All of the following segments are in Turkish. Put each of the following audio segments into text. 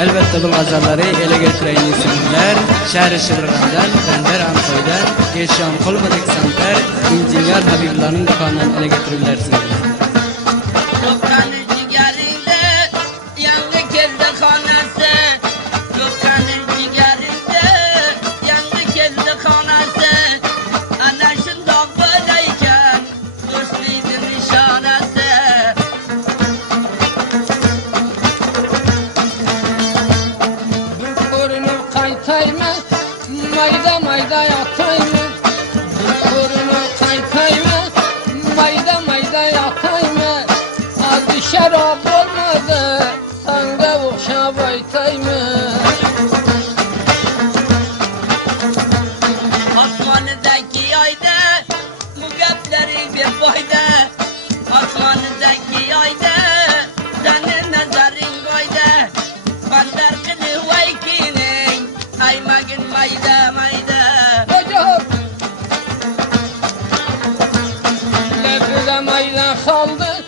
Elbette bu gazalları ele getiren isimler Şehri Şıbrıgan'dan, Bender Ankoy'dan, Geçyan Kolmadık Santer, İnjinyar Habibullah'ın dukanından ele getirirlersiniz. Mayda mayda yatayım, korunu kaytayım, mayda mayda yatayım. Az şarap olmadı, sana okşa baytayım. Osman'daki ayda, mugableri bir boyda. Osman'daki ayda, senin nazarin koyda. Bandar kılı vaykinin, aymagın mayda mayda. Lefide mayda kaldı,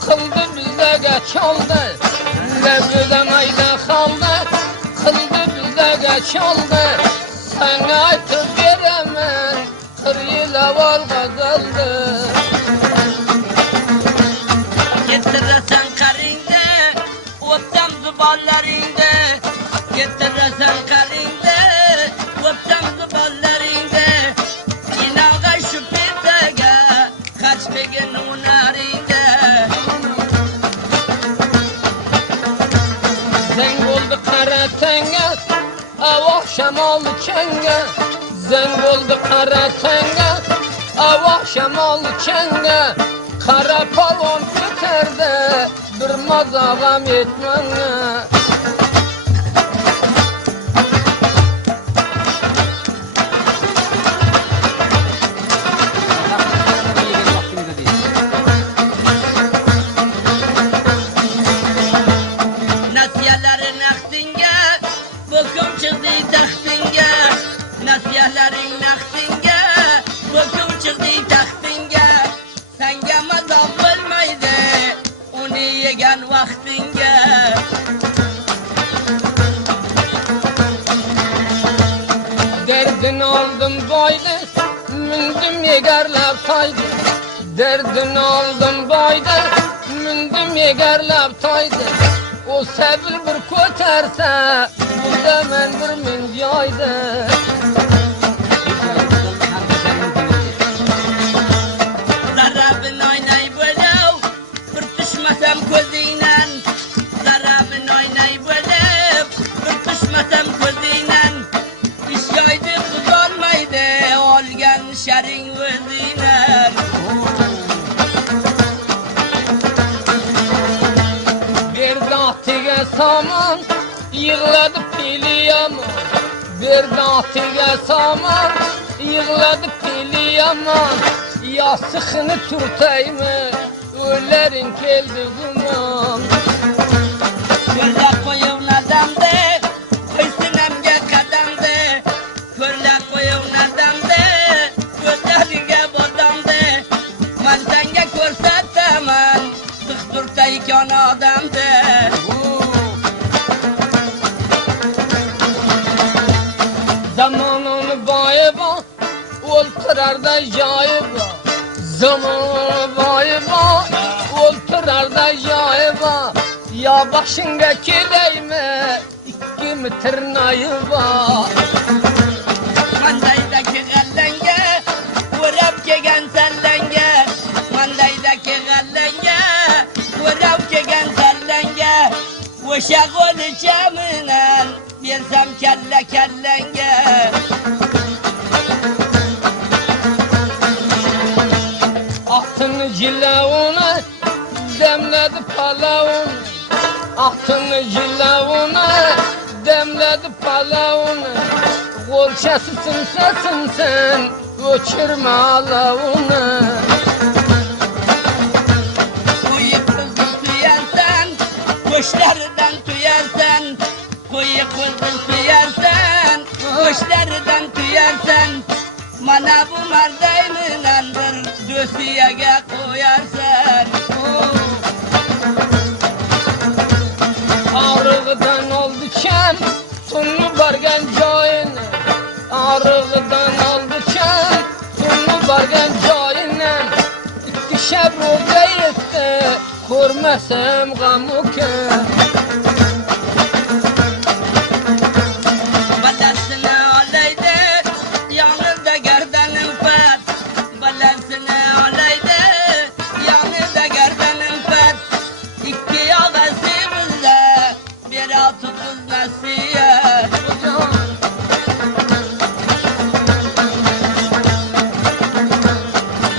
kıldı bizde geç oldu. Lefide mayda kaldı, kıldı bizde geç oldu. Sana aytıp veremem, 40 yıl evvel kazandı. Getiresen karinde, ottam zuballarinde. Getiresen karinde, ottam zuballarinde. İnağa şu pitege, kaç begin unarinde. Zeng oldu kara tenge, avah şamal çenge. Zeng oldu kara tenge, avah şamal çenge. Kara palon biterdi, bir mazağam etmenge. Nasiyelerin aksinge, bokum çıktı taxtinge. Nasiyelerin aksinge, bokum çıktı taxtinge. Senge mazak olmaydı, onu yegen vaktinge. Derdini aldım boylu, mündüm yegerler taydı. Derdini aldım boylu, mündüm yegerler taydı. O sevil bir koterse, bu da men bir mincaydı. Zarabın oynay bölev, pırtışmasam gözüyle. Zarabın oynay bölev, pırtışmasam gözüyle. İş yaydı kız olmaydı, olgan şerin gözüyle. Bir dağıtıge saman, yığladı pili yaman. Bir dağıtıge saman, yığladı pili yaman. Yasıkını turtayım, öllerin keldi guman. Körle koyun adamdı, hüsnemge kadamdı. Körle koyun adamdı, gözlerige bodamdı. Man senge körsetemem, sıktırtayken adamdı. Zamanını bayıba, olturar da yayıba. Zamanını bayıba, olturar da yayıba. Ya başındaki değme, 2 tırnağı var. Mandaydaki gallenge, vurap kegen sellenge. Mandaydaki gallenge, vurap kegen sellenge. Uşak olacağımla, bilsem kelle kellenge. Ahtını cilavuna, demledi palavunu. Ahtını cilavuna, demledi palavunu. Kolçasısın sesin sen, uçurma alavunu. Kuyu kızıl tüyersen, kuşlardan tüyersen. Kuyu kızıl tüyersen, kuşlardan tüyersen. Mana bu mardayınındır, dösiyege koyarsan. Ağrıdan oldu aldıkam Sunnu bargan joyini Ağrıqdan aldıkam Sunnu bargan joyini İkişer ro'da yetti Ko'rmasam g'amukan Balasını olaydı yanında gerdanın pat Balasını olaydı yanında gerdanın pat İki yağasımızda bir altı kız nasihat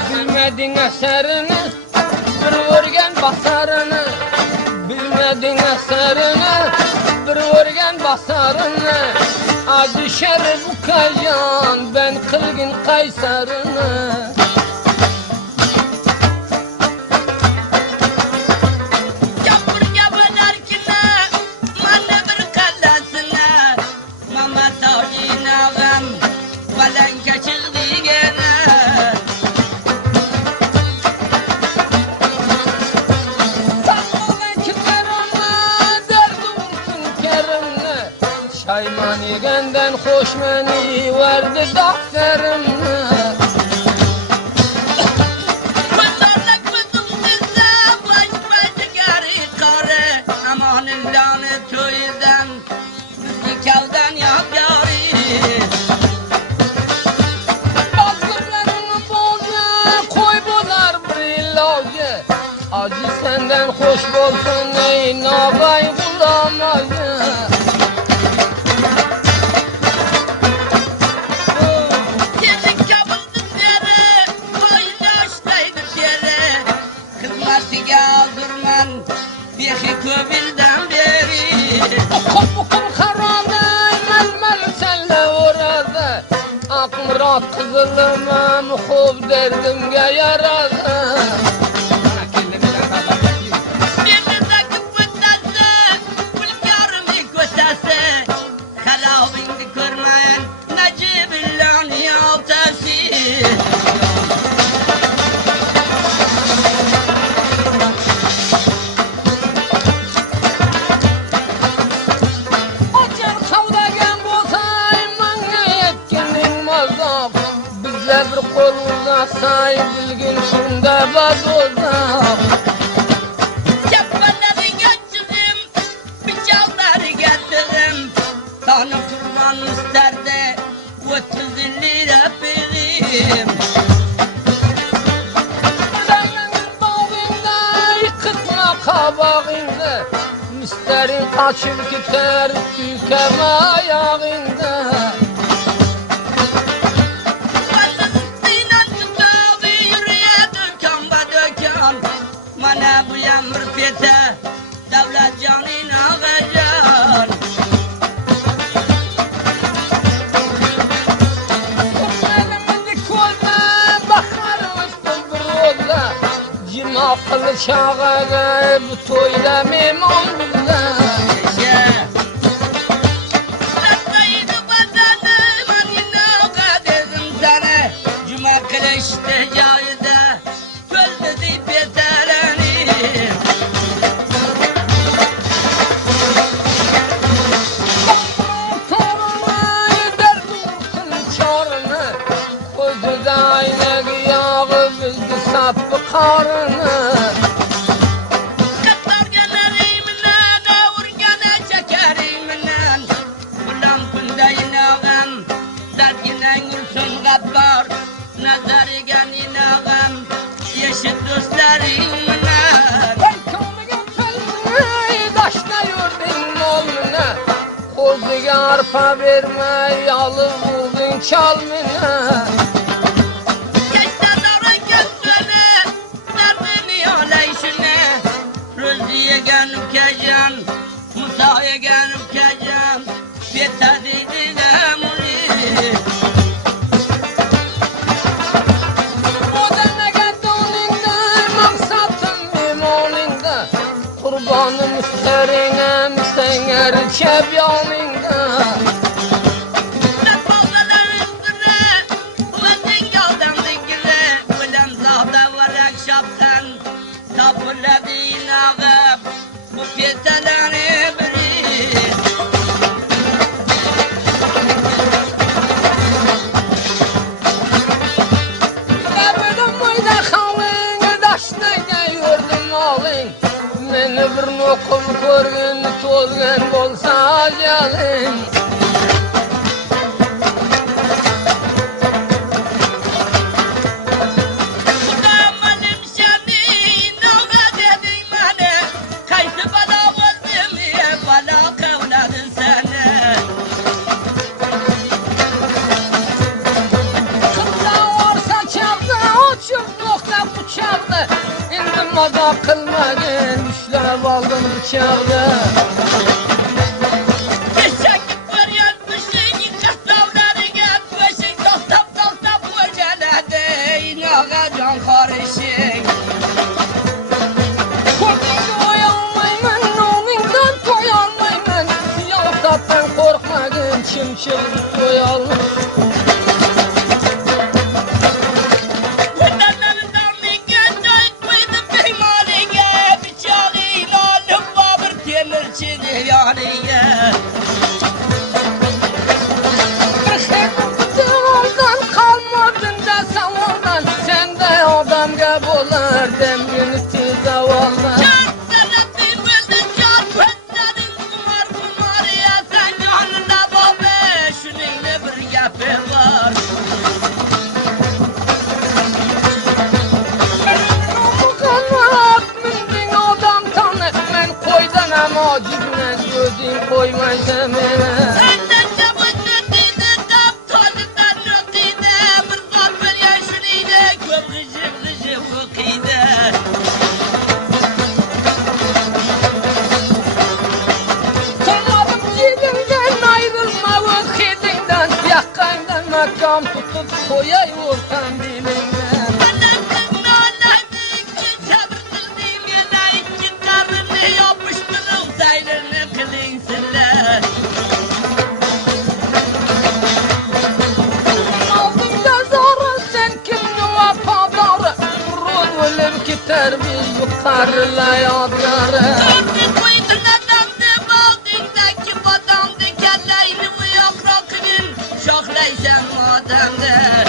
Bilmedin eserini bir örgen basarını Bilmedin eserini bir örgen basarını Düşer bu kayan ben kılgın kaysarını Yapır yapanarkine manne bir kallasına Mama tavcina falan kaçırdı gene Şayman yegenden hoşmeni verdi doktorimni Mızarlık mızım dizde baş başıgarı karı Amanın lanet o yüzden bizi kavdan yapyarı Bazılarını boğdu koy bolar bir ilacı Acı senden hoş bolsun ey nabay bulamacı Köbilden beri Okum karadı, melmel senle uğradı Akmırat kızılımı muhub derdimge yaradı Birbirindeki fıttası Bulgarımı kötesi Kalavindi görmeyen Necibillah'ın yaltası Bir koluna sahip bilgin şunda bazozak Cepheleri geçirdim Bıçakları getirdim Tanrı kurban isterdi 30 lira verim Dayının bağında yıkıtma kabağında Misterin kaçıp gider tükeme ayağında Mana bu yağmur pete devlet canın ağacan Elimini koyma bakarım üstün bir oda Cima kılıç ağaya bu toyda memon billah Satmaydı vatanım anine ağa dedim sana Cuma kılıçtı cahide Göl deyip yetereni Torunay derdursun çorunu Koydu da aynek yağı bildi sapı karını Katlar gelerimle kavurgana çekerimle Ulan bundayın ağam Derginen gülsün katlar Nazarı gelin ağam Yeşil dostlarımla Daşla yurdun olmuna Kozuga arpa verme Yalı buldun çalmına Geçten ara gözüne Derdini aleyşine Rüziye gelip kecan Musa'ya gelip kecan Fethediydi demuri O demege donunda Maksatın limonunda Kurbanım üstlerine Müstenger çebyanında Tapıladığın ağam bu fiyatlarını bilir Bozgan bolsa ajalin Tutamadım seni, noga dedin bana. Kaysı bala oldum ya, bala kavladın seni. Kızda varsa çavda uçup nokta bıçakta İndim adam kılmadın düşler aldım bıçakta Geçecek var yazmışsın, kasavları gelmişsin. Dostap dostap kocanade, noga can karışın. Korkuyla oyanmayman noningdan toyanmayman Siyasattan korkmadın çimşirdi toyalım Vatanlarından bir gençlik koydum beymaniye. Bıçağıyla lübba bir temirçini yanıya. Ondan kalmadın da samandan Sen de adam gel olar demgini tez avallar Can sanatın gözü can gözlerin kumar kumar ya. Sen yanında baba şununla bir yapı var. Kanat mündin adam tanı Men koydan ama cibine gözün koymayacağım Senden çabuk ötüydü tam tozundan ötüydü. Bir zor bir yaşlıydı köp gıcık gıcık ukıydı. Tanladım cilimden ayrılma vakitinden Yakayımdan makam tutup koyay ortam dilinden Bana kızma olaydı ki sabırsızlıyım yana iki karnını yapıştırın saylarını kılınsınlar. Aldığında zarı sen kimdin vafadarı Rol ölüm gider bir yukarıla yadgarı Ordu koydun adamdı baldındaki badamdı kelleğini uyak rakının şoklaysan mademdir.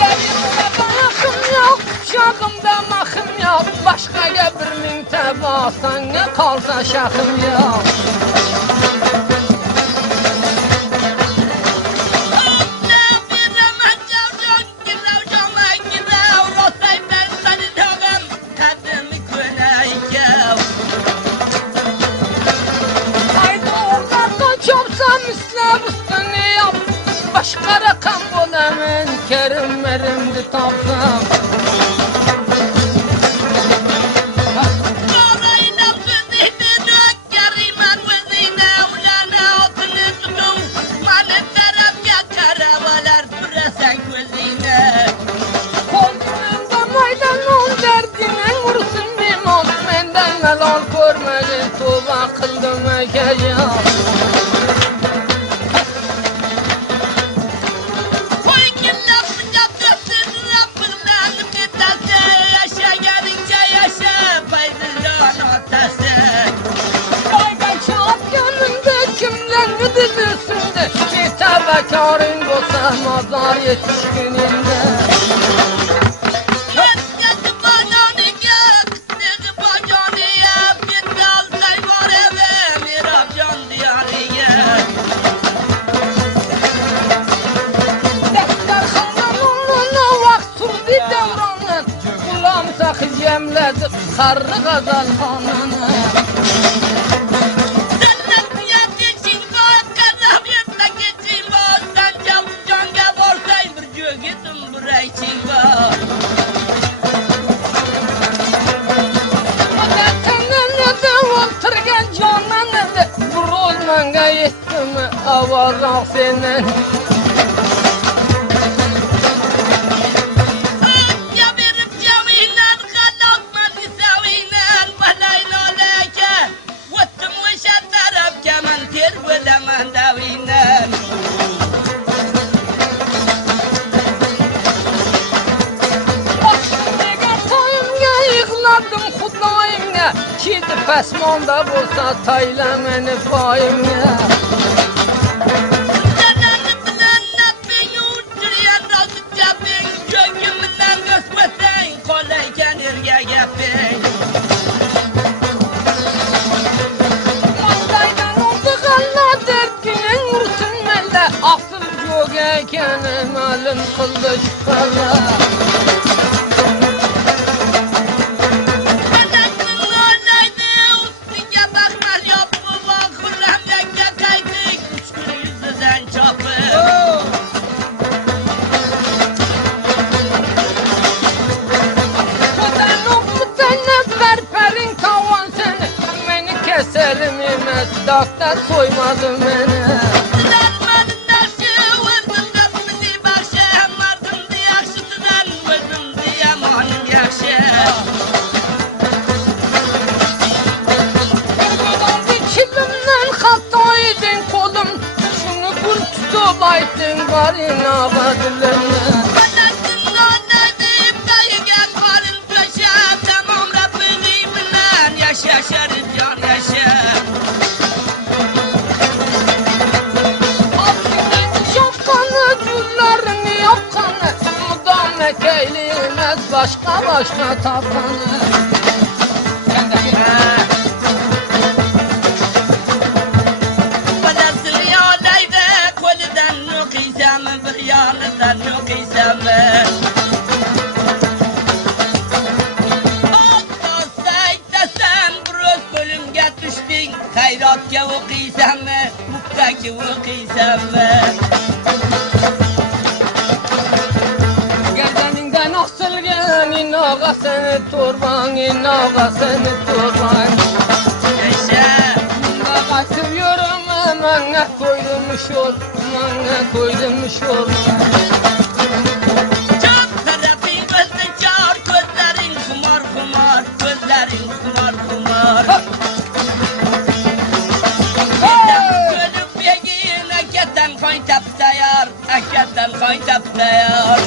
Yerimde bakım yok, şakımda mahım yok Başka birinin tebasan ne kalsa şakım yok Ne bir zaman çavcan girav cama girav Rosay ben seni dağım kadını könaykev. Haydi oradan çopsam İslam üstüne yap Başka rakam bulamın kerim merimdi tapsam Orayla kızıydı dök gariman vızıyla ulana otunu tutun. Bana taraf yakaravalar pürasan gözüne. Koltuğumda maydanon derdine vursun limon Menden melal görmedin tuğba kıldım ekeceğim Koy ki lafı yaptırsın rapırlanıp gitase. Yaşa gelince yaşa faydından otası. Kaygan kağıt gönlümde kimden mi dizilsinde Yeter bekarın olsa mazar yetişkininde Kıskısı bacanı gel, kıskısı bacanı yap. Git alsay var eve, mirapcan diyarıya. Defter xandanına vakt surdi devranın Ulam sakı cemledi karrı gazal hanını Senden yetişin var, kazam yurtta geçin var. Sen çabuk canga borsay bir cögetim burayı için var. Vatanını de oturgan canını de Vurul manga yetti mi avazak senin Ya benim camiyle kalakma nisaviyle balayla leke. Vattum ve şartarap kemen ter bölemen daviyle. Kidi pesmanda bolsa tayla meni payimga Cananı bilenle beni uçuruyan razı capin. Kökümünden gösmesin kolayken erge gepin. ekenim elim kılıç kala. Keserim imez, doktor soymadı beni. Kilimden xatoydin kolum, şunu kur tutup aytın var inağa dilimden. Yaşarız can yaşa. Şapkanı güllerini yapkanı, mudam ekeyliyemez başka tapkanı. Badasıl yanayda koliden nukiysam bir yanından nukiysam. Hayratga o'qiysanmi, muktaki o'qiysanmi? Gerdaningdan osilgan inog'asini to'rvang, inog'asini to'rvang. Yasha. Bunga qaytib yuraman, manga qo'ydim sho'r, manga qo'ydim sho'r. Çok tarafing o'zni chor, ko'zlaring xumor xumor, ko'zlaring xumor xumor. Akattan qaytib tayyor.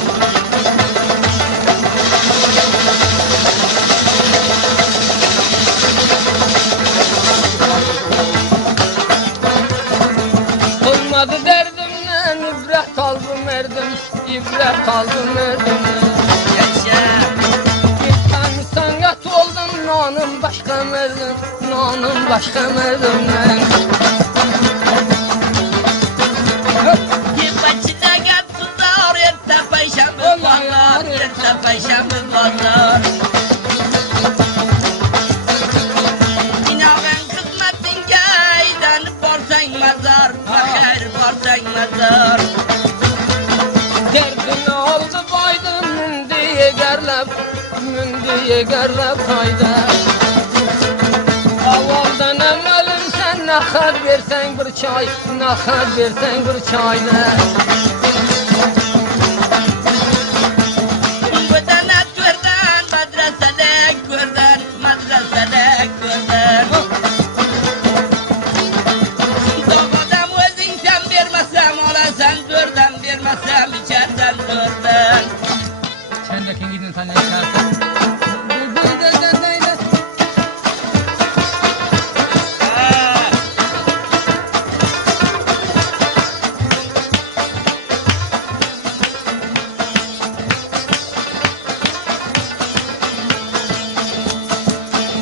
Olmadı derdimden ibret aldım erdim, ibret aldım erdim. Yaşa. Gittim sangat oldum, nonum başka merdim, nonum başka merdim ben. Paşamı varlar. İnağın kısmetin gaydan borsan mazar, bakar borsan mazar. Derdini oldu baydım, mündi yegerlep hayda. Avaldan emelim sen nahat versen bir çay, nahat versen bir çayda. Sen de kim gidin sana şarkı.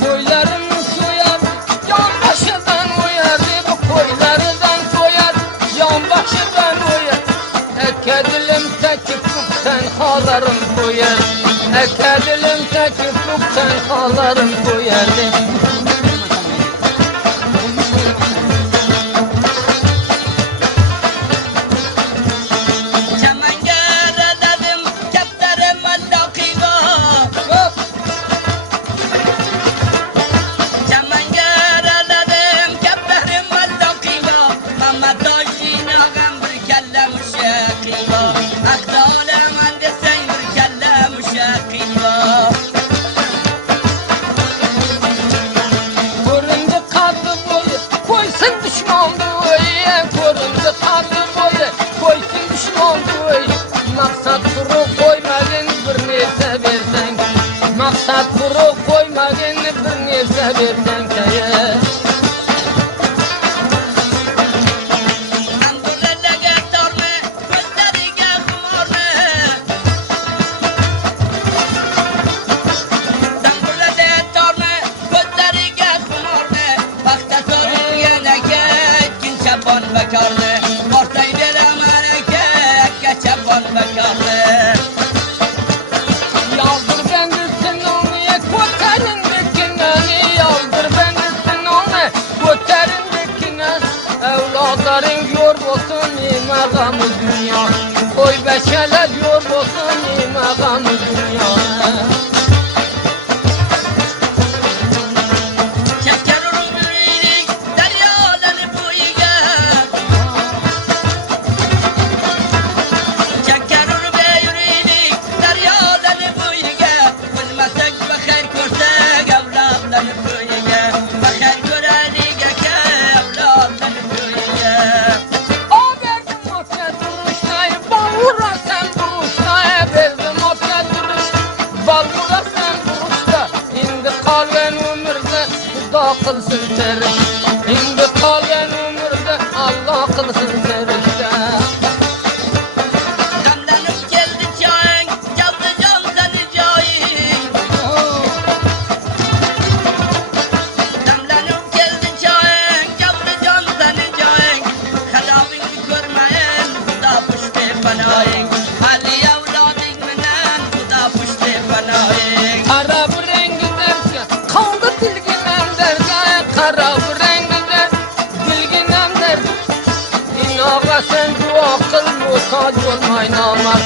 Koylarını soyar, yan başından uyar, bu koylarından soyar, yan başından uyar. Ekedilim tekip sen halarım koyar, ekedilim tekip sen halarım koyar. Maksat kuru koymagin bir nerse versen kaya. Pazarın yor olsun imagamı dünya. Oy beşeler yor olsun imagamı dünya. Kılsın seriş, indi kalgan ömürde Allah kılsın serişte. Demlenip geldi çayın, geldi can seni cayın. Demlenip geldi çayın, geldi can seni cayın. Harabini görmeyin, Huda puşte banayın. Ali evladın menen, Huda puşte banayın. Kara bu rengi derken, kaldı dilginem derken. Kara bu rengi der, dilginem der. İnağa sen dua kıl, muhtaç olmay namar.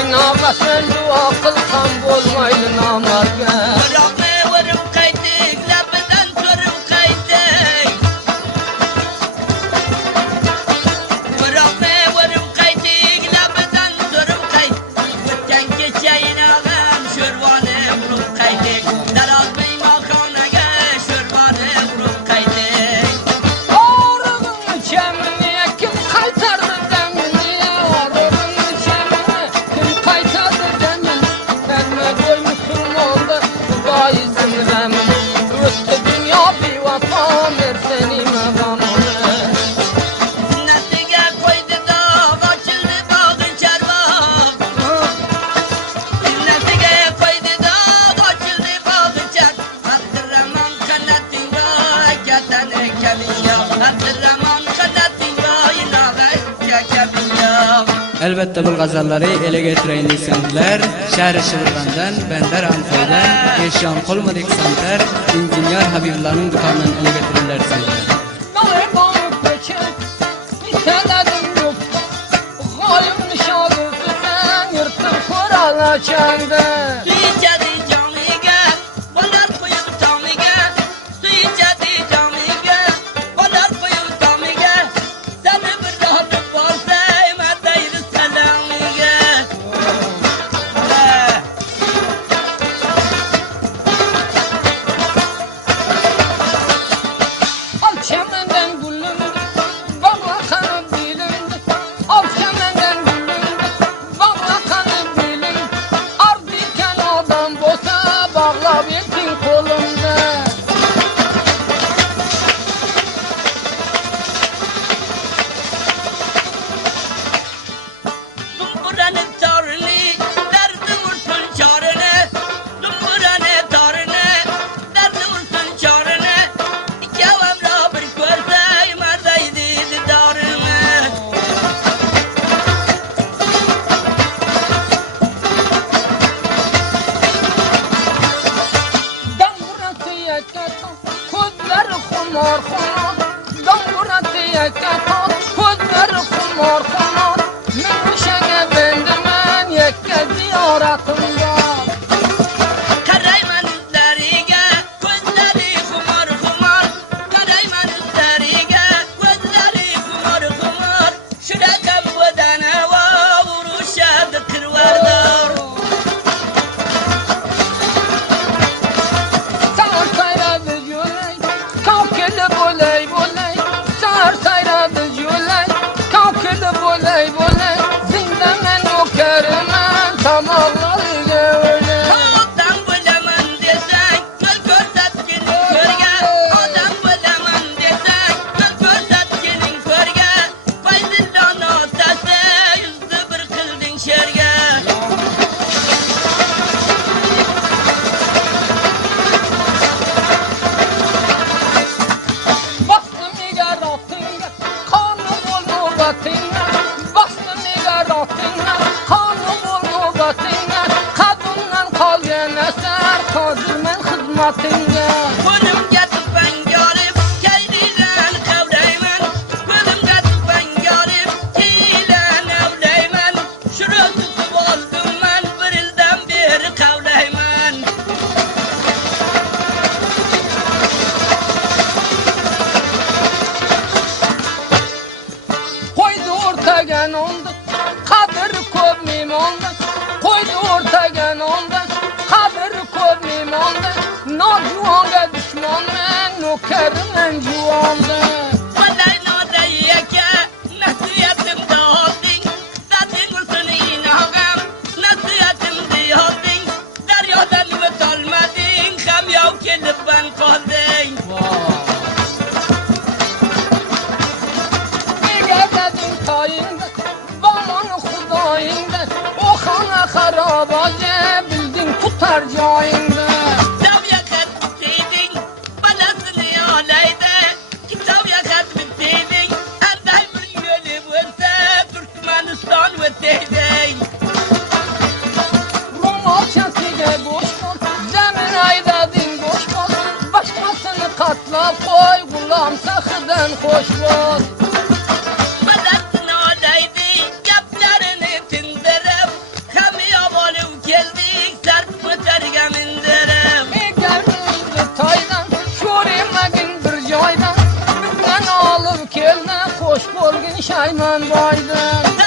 İnağa sen dua kıl, kan olmaylı namar. Bırakma varım kaydık, labeden sorum kaydık. Bırakma varım kaydık, labeden sorum kaydık. Ötken geçeyin ağam, şörvanı vurup kaydık. Darazmayı makana gel, şörvanı vurup kaydık. Ağrının çemini kim kaytardı demini? Ağrının çemini kim kaytardı demini? Verme koymuşsun oldu Huda izin remin. Öttü dünya bir vatan verseni megamını. Nesige koydu da, açıldı bağın çarmıh. Nesige koydu da, açıldı bağın çarmıh. Hatırlamam kanatında, ketene kebinya. Hatırlamam kanatında, inağa kebinya. Elbette bu gazalları ele getireyin insanlar. Şehri Şıvırgan'dan, Bender Anfoy'dan, Eşyan Kolmadık Santer, İnjinyar Habibullah'ın dükkanından ele getirirler sayılar. Dağır bağıp geçer, niteledim yok. Halim nişanlısı sen yırttın kurala çende. Su içedi camiye, balar koyup tamiye. Su içedi camiye, balar koyup tamiye. Seni bir rahatlık varsa, emeğdeydi selamiye. Al çemenden gülüm, baba kanı bilim. Al çemenden gülüm, baba kanı bilim. Ardıyken adam bosa bağla bilsin kolumda. Dumburanın tarını, derdi vursun çarını. Dumburanın tarını, derdi vursun çarını. İki avamla bir görse, emeğdeydi didarını. Damburatı yekata, gözleri kumar kumar. Damburatı yekata, gözleri kumar kumar. Müşege bendimen yekke ziyaratımda. Karayman üzerine, gözleri kumar kumar. Karayman üzerine, gözleri kumar kumar. Şırakam bedene va, vuruşadı kırvardır. Sar sayradı göley, kalkeli boley boley. Sar sayradı ortagan onda, kadir ko'p mehmonda. Qo'ydi ortagan onda, kadir ko'p mehmonda. Nojuvonga dushmonman, nokariman juvonda. Vallahi nodayaka nasihatimda olding, dading usuni inog'am nasihatimda olding. Daryodan o'tolmading, ham yov kelib ban qolding. Nega dading toyingda, bomoni xudoyingda, o xona xaroboga bilding tutar joyingda. Kitob yaqat bitding, balasini olaydi. Kitob yaqat bitding, anday bir yo'li bo'lsa Turkmaniston o'tayding. Ro'molchasiga bo'sh bo'l, zamin aydading bo'sh bo'l. Boshqasini qatlab qo'y, g'ulom saxidan xo'sh bo'l. Balasini olaydi, gaplarini tindirib, ham yomonib keldik, sarf ko'targa mindirib. Egarmingni toydan, sho'remagin bir joydan. Bizdan olib keldi, xo'sh bo'lgin Shaymon boydan.